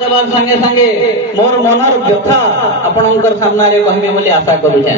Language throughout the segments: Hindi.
देवार संगे संगे मोर मनर व्यथा आपणकर सामने कहबे बोली आशा करूछे।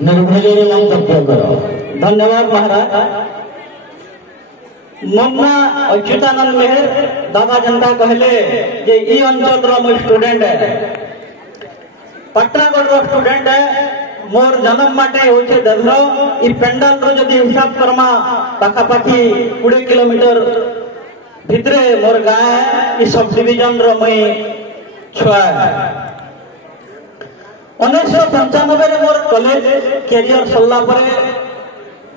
निर्भय मंतव्य करो। धन्यवाद महाराज। मोन्ना अच्युतानंद मेहर दादा जनता कहले जे ई अंचल रो मो स्टूडेंट है, पटनागढ़ रो स्टूडेंट है। मोर जन्म माटे होचे दर्रो। ई पेंडाल रो जदी हिसाब करमा पाखापाखी 20 किलोमीटर भितरे मोर गाँ। ई सब डिविजन रो मई छुआ। 1995 रे मोर कॉलेज कैरियर सरला परे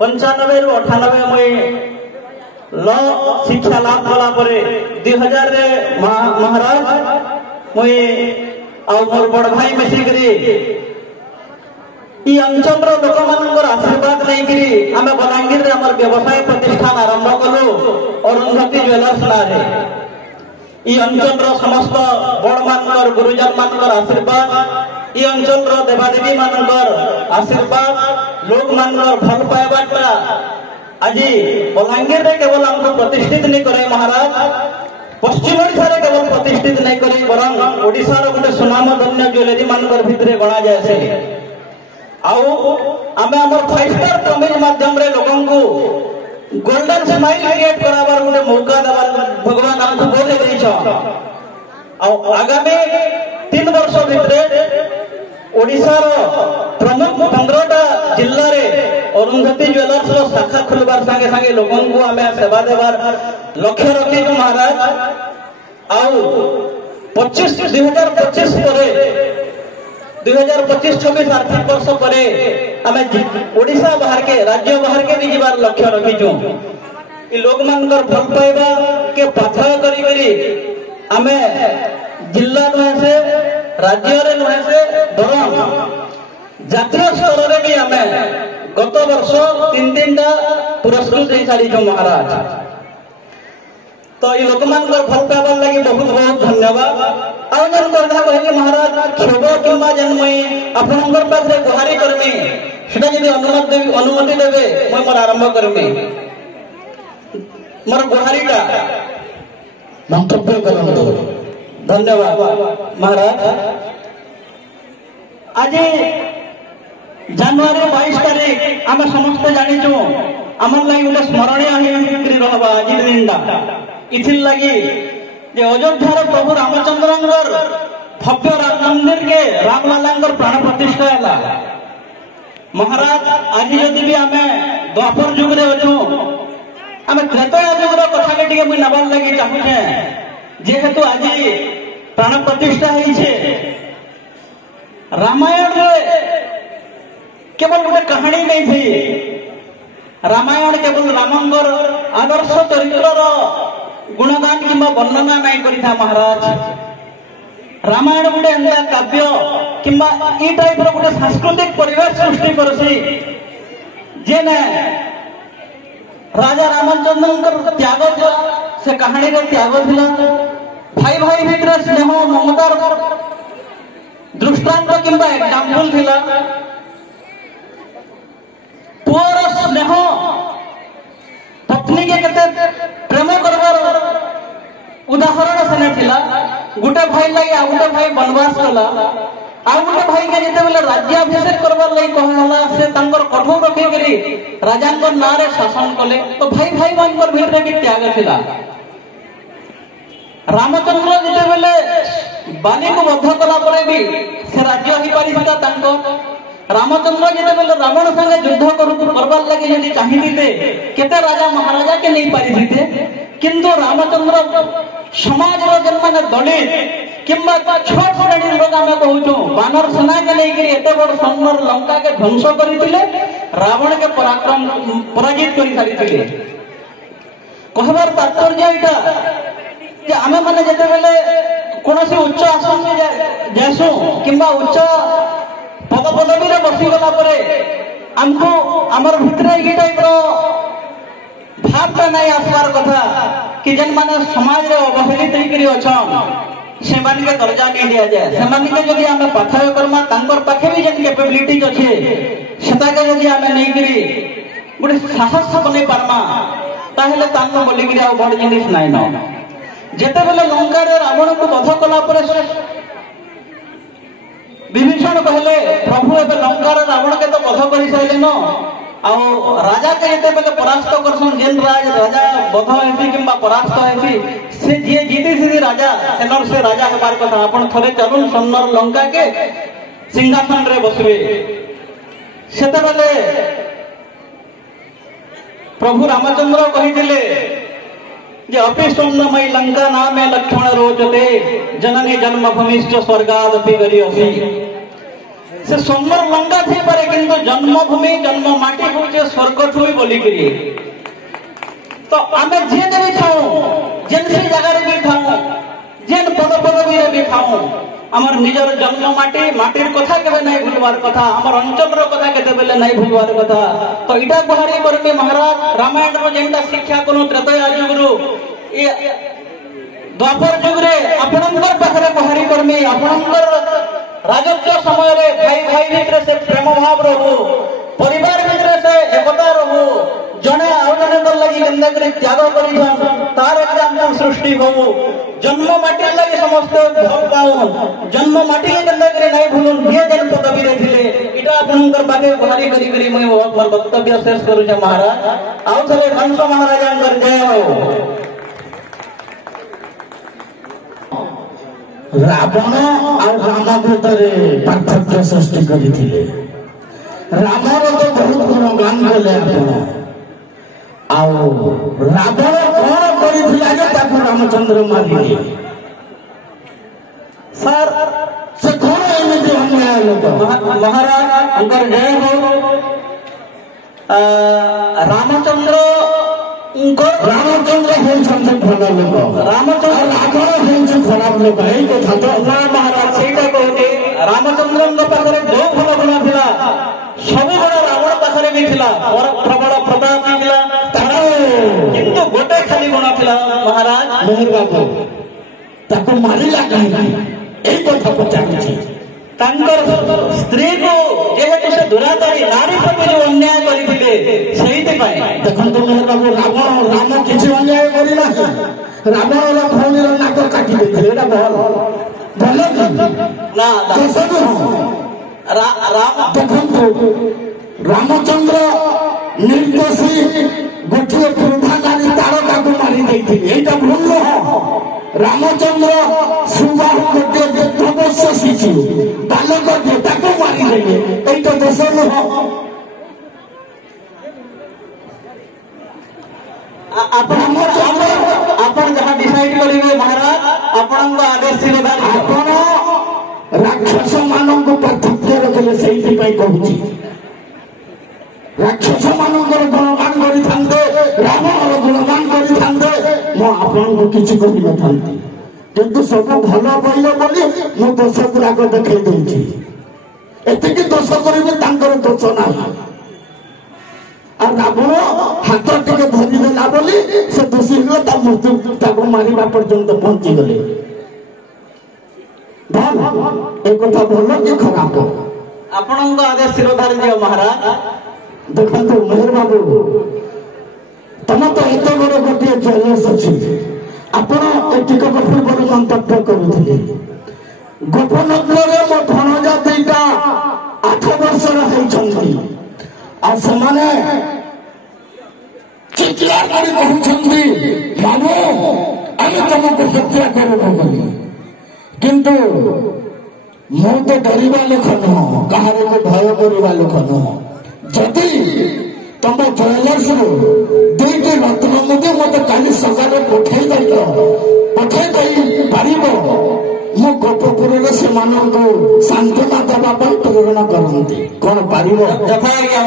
95 रु 98 मई लॉ शिक्षा लाभ कला परे 2000 रे महाराज मुई आ मोर बड़ भाई मिसिकरी ई अंचल रो लोक मानकर आशीर्वाद नै करी आमे बलांगीर रे हमर व्यवसाय प्रतिष्ठान आरंभ कलु अरुंधति ज्वेलर्स नारे। ई अंचल रो समस्त बड़ मानकर गुरुजन मानकर आशीर्वाद, ई अंचल रो देवादेवी मानकर आशीर्वाद, लोक मानकर भल पाइबाटा आज बलांगीर रे केवल हमको प्रतिष्ठित नहीं करे महाराज, पश्चिम ओडिशा रे केवल प्रतिष्ठित नहीं करे बरं ओडिशा रो गोटे सुनामधन्य ज्वेलरी मानकर भितरे गणा जाय से। आउ आमे हमर 5 स्टार प्रमिज माध्यम रे लोगन को गोल्डन स्माइल क्रिएट कराबार गोटे मौका देबार भगवान हमको बोले दैछ। आउ आगामी 3 वर्ष भितरे ओडिशा रो प्रमुख 15टा जिल्ला रे अरुंधति ज्वेलर्स रो शाखा खुलबार संगे संगे लोगन को आमे सेवा देबार लक्ष्य रखी महाराज। आउ 2025 परे 2025-26 आर्थिक वर्ष परे आमे ओडिशा बाहर के राज्य बाहर के भी जीवार लक्ष्य रखी छु। ई लोक मानकर भल पाइबा के पाथय करी करी आमे जिल्ला नहे से राज्य रे नहे से बरं जातीय स्तर रे भी आमे गत वर्ष 3-3टा पुरस्कृत हो सारी छु महाराज। तो ये लोक मानकर भल पाइबार लागि बहुत बहुत धन्यवाद। आउ जन कथा कहले महाराज क्षोभ किंबा जन्मई आपनकर पाखरे गुहारी करमी सेटा यदि अनुमति देबे मैं मोर आरंभ करमी। मोर गुहारीटा मंतव्य करंतु। धन्यवाद महाराज। आज जनवरी 22 तारीख आम समस्त जानिचु आमर लगी गोटे स्मरणीय रहबा आज दिनटा। इथिर लगी जे अयोध्या प्रभु रामचंद्र भव्य राम मंदिर के रामलाला प्राण प्रतिष्ठा है महाराज। आज जदि भी आमे द्वापर जुग रे अछु आमे त्रेता जुग रो कथा के टिके मुई नबार लागि चाहुछे। जेहेतु आज प्राण प्रतिष्ठा होई छे रामायण रे केवल गोटे कहानी नहीं थी। रामायण केवल रामंगर आदर्श चरित्र रो गुणगान किंबा वर्णना नहीं करी था महाराज। रामायण गोटे एंता काव्य किंबा ई टाइप रो गोटे सांस्कृतिक परिवेश सृष्टि करसी जेने राजा रामचंद्र त्याग से कहानी रे त्याग थिला। भाई भाई भितर स्नेह ममतार दृष्टांत किंबा एग्जांपल थिला। पुअर स्नेह पत्नी के केते प्रेम करबार उदाहरण सेने थिला। गुटे भाई लगे आ गुटे भाई वनवास गला आ गुटे भाई के जेते बेले राज्याभिषेक करबार लई कहला से तांकर कठोर रखी करी राजांकर नारे शासन कले। तो भाई भाई मानकर भितरे भी त्याग थिला। रामचंद्र जेते बेले बाली को बद्ध कला परे भी से राज्य ही पारिथिला तांको। रामचंद्र जेते बेले रावण संगे युद्ध करबार लगे यदि चाहिथिते केते राजा महाराजा के नहीं पारिथिते। किंतु रामचंद्र समाज रो जन माने दलित किंबा छोट श्रेणी लोग आमे कहूछु बानर सेना के नहीं करी एते बड़ सुंदर लंका के ध्वंस करिथिले, रावण के पराक्रम पराजित करि सारिथिले। कहबार तात्पर्य एटा जे आमे माने जेते बेले कोनोसी उच्च आसन में जासु किंबा उच्च पद पदवी रे बसी गला परे हमको हमर भितरे ई टाइप रो भावटा नहीं आसबार कथा कि जन माने समाज रे अवहेलित करी अछन से मान के दर्जा नहीं दिया जाए। से मान के जदी हमें पाथय करमा तांकर पाखे भी जन कैपेबिलिटीज अछि सेटा के जदी हमें नहीं करी गोटे साहस बने पारमा ताहेले तांको बोली गिरा बड़ जिनिस नाही न। ଯେତେବେଳେ ଲଙ୍କାରେ ରାବଣକୁ ବଧ କଲା ପରେ ବିଭୀଷଣ କହିଲେ ପ୍ରଭୁ ଏବେ ଲଙ୍କାର ରାବଣକେ ତ ବଧ କରିସାରିଲେନ ଆଉ ରାଜାକେ ଯେତେବେଳେ ପରାସ୍ତ କରସନ୍ ଯେନ୍ ରାଜା ବଧ ହେସି କିମ୍ବା ପରାସ୍ତ ହେସି ସେ ଯିଏ ଜିତିସି ରାଜା ସେନର ସେ ରାଜା ହେବାର କଥା ଆପଣ ଥରେ ଚାଲୁନ୍ ସ୍ୱର୍ଣ୍ଣର ଲଙ୍କାକେ ସିଂହାସନରେ ବସିବେ। ସେତେବେଳେ ପ୍ରଭୁ ରାମଚନ୍ଦ୍ର କହିଥିଲେ ଯେ ଅପି ସ୍ୱର୍ଣ୍ଣମୟୀ ଲଙ୍କା ନାମେ ଲକ୍ଷ୍ମଣ ରୋଚତେ ଜନନୀ ଜନ୍ମଭୂମିଶ୍ଚ ସ୍ୱର୍ଗାଦପି ଗରିୟସୀ। ସେ ସ୍ୱର୍ଣ୍ଣର ଲଙ୍କା ଥାଇପାରେ କିନ୍ତୁ ଜନ୍ମଭୂମି ଜନ୍ମ ମାଟି ହଉଛେ ସ୍ୱର୍ଗଠୁ ବି ବୋଲିକିରି ତ ଆମେ ଯେନ୍ ବି ଥାଉ ଯେନ୍ ସେ ଜାଗାରେ ବି ଥାଉ ଯେନ୍ ପଦ ପଦବୀରେ ବି ଥାଉ আমার নিজের জন্ম মাটি মাটির কথা কেবে নাই ভুলবার কথা আমার অঞ্চলর কথা কেতেবেলে নাই ভুলবার কথা তো এটা গুহারি করবি মহারাজ রামায়ণর যেটা শিক্ষা কোন ত্রেতয়া যুগরু এ দ্বাপর যুগরে আপনার পাখে গুহারি করবি আপনার রাজত্ব সময়ে ভাই ভাই ভিতরে সে প্রেম ভাব রহু পরিবার ভিতরে সে একতা রহু জনে আউ জনের লাগি কেন্দ্র করে ত্যাগ করিছন তার এক্সাম্পল সৃষ্টি হবু জন্ম মাটির লাগে সমস্ত ভোগ পাউন জন্ম মাটি কেন্দ্র করে নাই ভুলুন যে যেন পদবীরে ଥିଲେ এটা আপনার পাখে গুহারি করি করি মুই মোর বক্তব্য শেষ করুছে মহারাজ আউ থরে কংস মহারাজাঙ্কর জয় হো। ରାବଣ ଆଉ ରାମ ଭିତରେ ପାର୍ଥକ୍ୟ ସୃଷ୍ଟି କରିଥିଲେ। ରାମର ତ ବହୁତ ଗୁଣଗାନ କଲେ ଆପଣ ଆଉ ରାବଣ କଣ କରିଥିଲା ଯେ ତାକୁ ରାମଚନ୍ଦ୍ର ମାରିଲେ ସାର୍ ସେ କଣ ଏମିତି ଅନ୍ୟାୟ ଲୋକ ମହାରାଜ ଅଙ୍କର ଜୟ ହଉ। ରାମଚନ୍ଦ୍ର ହେଉଛନ୍ତି ଭଲ ଲୋକ ରାମଚନ୍ଦ୍ର ରାବଣ ହେଉଛି ଖରାପ ଲୋକ ଏଇ କଥା ତ ନା ମହାରାଜ ସେଇଟା କହୁଛି ରାମଚନ୍ଦ୍ରଙ୍କ ପାଖରେ ଯୋଉ ଭଲ ଗୁଣ ଥିଲା ସବୁ ଗୁଣ ରାବଣ ପାଖରେ ବି ଥିଲା ପ୍ରବଳ ପ୍ରତାପ ବି ଥିଲା କିନ୍ତୁ ଗୋଟେ ଖାଲି ଗୁଣ ଥିଲା ମହାରାଜ ମେହେର ବାବୁ ତାକୁ ମାରିଲା କାହିଁକି ଏଇ କଥା ପଚାରୁଛି। ତାଙ୍କର ସ୍ତ୍ରୀକୁ ଯେହେତୁ ସେ ଦୁରାଚାରୀ ନାରୀ ପ୍ରତି ଯୋଉ ଅନ୍ୟାୟ କରିଥିଲେ ସେଇଥିପାଇଁ ଦେଖନ୍ତୁ ମେହେର ବାବୁ ରାମ କିଛି ଅନ୍ୟାୟ କରିନାହିଁ ରାବଣର ଭଉଣୀର ନାକ କାଟି ଦେଇଥିଲେ ଏଇଟା ଭଲ କି ନା ଦୋଷ ନୁହଁ। ଦେଖନ୍ତୁ ରାମଚନ୍ଦ୍ର ନିର୍ଦ୍ଦୋଷୀ ଗୋଟିଏ ବୃଦ୍ଧାକାରୀ ତାରକାକୁ ମାରି ଦେଇଥିଲେ ଏଇଟା ଭୁଲ ନୁହଁ। ରାମଚନ୍ଦ୍ର ସୁବାହ ଗୋଟିଏ ତପସ୍ୟା ଶିଶୁ ବାଲକଟିଏ ତାକୁ ମାରିଦେଲେ ଏଇଟା ଦୋଷ ନୁହଁ। ଆପଣ ଯାହା ଡିସାଇଡ୍ କରିବେ ମହାରାଜ ଆପଣଙ୍କ ଆଦେଶ ଆପଣ ରାକ୍ଷସ ମାନଙ୍କୁ ପାର୍ଥକ୍ୟ ରଖିଲେ ସେଇଥିପାଇଁ କହୁଛି ରାକ୍ଷସ ମାନଙ୍କର ଗୁଣଗାନ କରିଥାନ୍ତେ ରାବଣର ଗୁଣଗାନ କରିଥାନ୍ତେ ମୁଁ ଆପଣଙ୍କୁ କିଛି କହିନଥାନ୍ତି କିନ୍ତୁ ସବୁ ଭଲ କହିଲେ ବୋଲି ମୁଁ ଦୋଷ ଗୁଡାକ ଦେଖେଇ ଦଉଛି ଏତିକି ଦୋଷ କରିବି ତାଙ୍କର ଦୋଷ ନାହିଁ ଆଉ ରାବଣ ହାତ ଟିକେ ଧରିଦେଲା ବୋଲି ସେ ଦୋଷୀ ହେଲେ ତା ମୃତ୍ୟୁ ତାକୁ ମାରିବା ପର୍ଯ୍ୟନ୍ତ ପହଞ୍ଚିଗଲେ ଏ କଥା ଭଲ କି ଖରାପ ଆପଣଙ୍କ ଆଦେଶ ଶିରୋଧାର୍ଯ୍ୟ ମହାରାଜ। ଦେଖନ୍ତୁ ମେହେର ବାବୁ ତମେ ତ ଏତେ ବଡ ଗୋଟିଏ ଚ୍ୟାଲେଞ୍ଜ ଅଛି ଆପଣ ଏ ଟିକକ ପୂର୍ବରୁ ମନ୍ତବ୍ୟ କରୁଥିଲେ ଗୋପନଗରରେ ମୋ ଭଣଜା ଦିଟା 8 ବର୍ଷର ହେଇଛନ୍ତି ଆଉ ସେମାନେ ଚିତ୍କାର କରି କହୁଛନ୍ତି ମାନୁ ଆମେ ତମକୁ ହତ୍ୟା କରିବୁ ବୋଲି କିନ୍ତୁ ମୁଁ ତ ଡରିବା ଲୋକ ନୁହଁ କାହାରିକୁ ଭୟ କରିବା ଲୋକ ନୁହଁ ଯଦି ତମ ଜୁଏଲର୍ସରୁ 2ଟି ରତ୍ନ ମୁଦି ମତେ କାଲି ସକାଳେ ପଠେଇ ଦେଇପାରିବ ମୁଁ ଗୋପପୁରରେ ସେମାନଙ୍କୁ ସାନ୍ତ୍ୱନା ଦେବା ପାଇଁ ପ୍ରେରଣା କରନ୍ତି କଣ ପାରିବ? ଯଥାଜ୍ଞା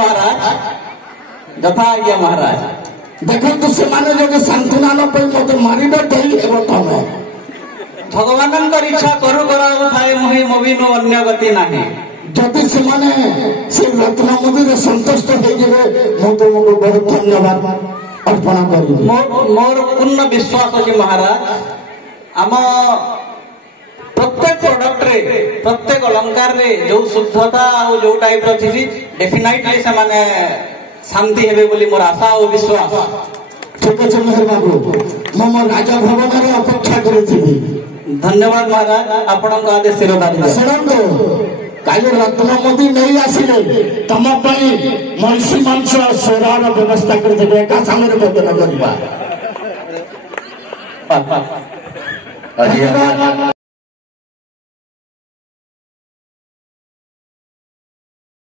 ମହାରାଜ ଦେଖନ୍ତୁ ସେମାନେ ଯଦି ସାନ୍ତ୍ୱନା ନ ପାଇଁ ମତେ ମାରିବେ ଦେଇ ହେବ ତମେ ଭଗବାନଙ୍କର ଇଚ୍ଛା କରୁ କରାଉ ଥାଏ ମୁହିଁ ମୋବିନୁ ଅନ୍ୟ ଗତି ନାହିଁ ଯଦି ସେମାନେ ସେ ରତ୍ନ ମୁଦିରେ ସନ୍ତୁଷ୍ଟ ହେଇଯିବେ ମୁଁ ତୁମକୁ ବହୁତ ଧନ୍ୟବାଦ ଅର୍ପଣ କରିବି। ମୋର ପୂର୍ଣ୍ଣ ବିଶ୍ୱାସ ଅଛି ମହାରାଜ ଆମ ପ୍ରତ୍ୟେକ ପ୍ରଡକ୍ଟରେ ପ୍ରତ୍ୟେକ ଅଲଙ୍କାରରେ ଯୋଉ ଶୁଦ୍ଧତା ଆଉ ଯୋଉ ଟାଇପର ଅଛି ଡେଫିନାଇଟଲି ସେମାନେ ଶାନ୍ତି ହେବେ ବୋଲି ମୋର ଆଶା ଆଉ ବିଶ୍ୱାସ। ଠିକ ଅଛି ମେହେର ବାବୁ ମୁଁ ମୋ ରାଜଭବନରେ ଅପେକ୍ଷା କରିଥିବି। ଧନ୍ୟବାଦ ମହାରାଜ, ଆପଣଙ୍କ ଆଦେଶ ଶିରୋଧାର୍ଯ୍ୟ। ଶୁଣନ୍ତୁ, କାଲି ରତ୍ନମୋଦୀ ନେଇ ଆସିଲେ ତମ ପାଇଁ ମଇଁଷି ମାଂସ ସ୍ୱରର ବ୍ୟବସ୍ଥା କରିଥିବେ, ଏକା ସାଙ୍ଗରେ ଭୋଜନ କରିବା।